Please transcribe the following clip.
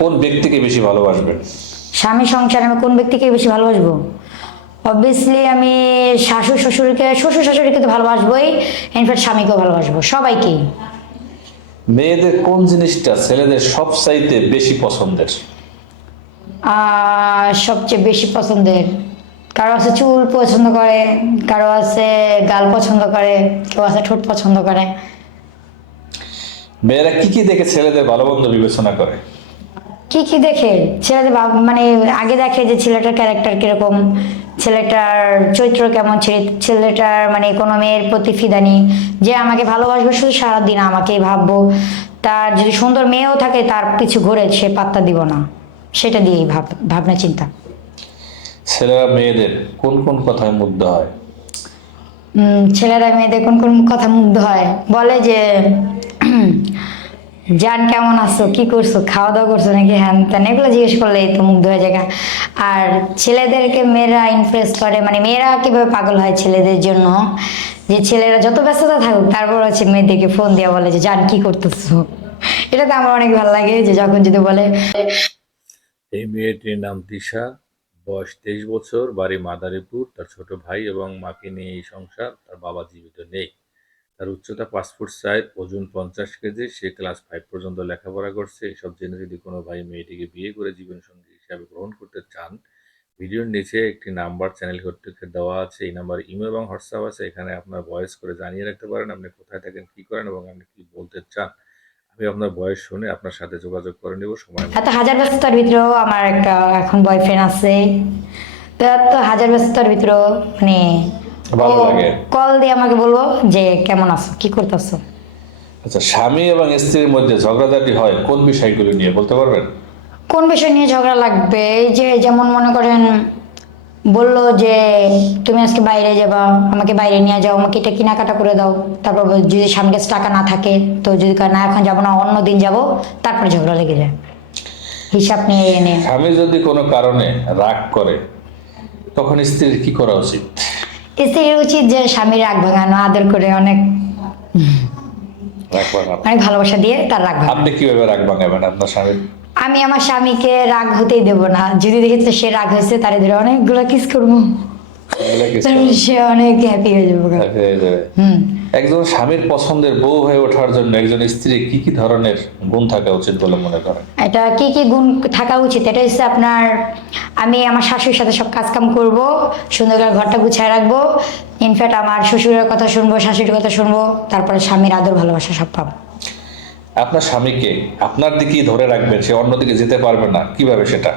কোন ব্যক্তিকে বেশি ভালোবাসবেন? স্বামী সংসারে আমি কোন ব্যক্তিকে বেশি ভালোবাসবো? অবভিয়াসলি আমি শাশুড় শ্বশুরকে শ্বশুর শাশুড়িকে তো ভালোবাসবোই ইনফ্যাক্ট স্বামীকেও ভালোবাসবো সবাইকেই। মেয়েদের কোন জিনিসটা ছেলেদের সবচাইতে বেশি পছন্দের? সবচেয়ে বেশি পছন্দের। কারও আছে চুল পছন্দ করে কারও আছে গাল পছন্দ করে কেউ আছে ঠোঁট পছন্দ করে। মেয়েরা কি কি দেখে ছেলেদের ভালো মন্দ বিবেচনা করে? কি কি দেখে ছেলেদের মানে আগে দেখে যে ছেলেটার ক্যারেক্টার কীরকম ছেলেটার চরিত্র কেমন ছেলেটার মানে কোনো মেয়ের প্রতি ফিদানি যে আমাকে ভালোবাসবে শুধু সারাদিন আমাকেই ভাববো। তার যদি সুন্দর মেয়েও থাকে তার পিছু ঘুরে সে পাত্তা দিব না। সেটা দিয়েই ভাব ভাবনা চিন্তা। ছেলেরা মেয়েদের কোন কোন কথায় মুগ্ধ হয়? ছেলেরা মেয়েদের কোন কোন কথা মুগ্ধ হয়? বলে যে জান, কেমন আছো? কি করছ? খাওয়া দাওয়া করছ নাকি? হ্যান, ত্যান, এগুলো জিজ্ঞেস করলে তো মুগ্ধ হয়ে যায় আর ছেলেদেরকে মেয়েরা ইমপ্রেস করে মানে মেয়েরা কীভাবে পাগল হয় ছেলেদের জন্য? যে ছেলেরা যত ব্যস্ততা থাকুক, তারপর হচ্ছে মেয়েদেরকে ফোন দিয়ে বলে যে, জান, কি করতেছো? এটা তো আমার অনেক ভালো লাগে, যে যখন যদি বলে এই মেয়েটির নাম দিশা, বয়স তেইশ বছর, বাড়ি মাদারীপুর, তার ছোট ভাই এবং মাকে নিয়ে এই সংসার, তার বাবা জীবিত নেই। তার উচ্চতা পাঁচ ফুট চার ওজন পঞ্চাশ কেজি, সে ক্লাস ফাইভ পর্যন্ত লেখাপড়া করছে। এসব জেনে যদি কোনো ভাই মেয়েটিকে বিয়ে করে জীবনসঙ্গী হিসাবে গ্রহণ করতে চান, ভিডিওর নিচে একটি নাম্বার চ্যানেল কর্তৃক দেওয়া আছে। এই নাম্বার ইমেল এবং হোয়াটসঅ্যাপ আছে। এখানে আপনার ভয়েস করে জানিয়ে রাখতে পারেন আপনি কোথায় থাকেন, কি করেন এবং আপনি কি বলতে চান। আমি আপনার বয়স শুনে আপনার সাথে যোগাযোগ করে নেব, সময় হাজার ব্যস্ততার ভিতরেও আমার একটা এখন বয়ফ্রেন্ড আছে। তো হাজার ব্যস্ততার ভিতরেও মানে ভালো লাগে। কল দিয়ে আমাকে বলব যে কেমন আছো? কি করতেছো? আচ্ছা স্বামী এবং স্ত্রীর মধ্যে ঝগড়াঝাটি হয় কোন বিষয়গুলো নিয়ে বলতে পারবেন? কোন বিষয় নিয়ে ঝগড়া লাগবে? এই যে যেমন মনে করেন বলল যে তুমি আজকে বাইরে যাবা আমাকে বাইরে নিয়ে যাও আমাকে এটা কেনাকাটা করে দাও। তারপর যদি সামনে কাছে টাকা না থাকে তো যদি না এখন যাব না অন্য দিন যাব। তারপরে ঝগড়া লেগে যায়। হিসাব নিয়ে এনে। স্বামী যদি কোনো কারণে রাগ করে তখন স্ত্রীর কি করা উচিত? স্ত্রীর উচিত যে স্বামীর রাগ ভাঙানো আদর করে অনেক অনেক ভালোবাসা দিয়ে তার রাগ ভাঙানো। আপনি কীভাবে রাগ ভাঙাবেন আপনার স্বামীর? আমি আমার স্বামীকে রাগ হতেই দেব না। যদি দেখেছে সে রাগ হয়েছে তারে ধরে অনেকগুলো কিস করব। তারপরে সে অনেক হ্যাপি হয়ে যাবে হয়ে যাবে। একজন স্বামীর পছন্দের বউ হয়ে ওঠার জন্য একজন স্ত্রী কি কি ধরনের গুণ থাকা উচিত বলে মনে করেন? এটা কি কি গুণ থাকা উচিত? এটা হচ্ছে আপনার আমি আমার শাশুড়ির সাথে সব কাজ কাম করব সুন্দর করে ঘরটা গুছায় রাখব ইনফ্যাক্ট আমার শ্বশুরের কথা শুনব শাশুড়ির কথা শুনব তারপরে স্বামীর আদর ভালোবাসা সব পাবো। আপনার স্বামীকে আপনার দিকেই ধরে রাখবেন সে অন্যদিকে যেতে পারবে না কীভাবে সেটা?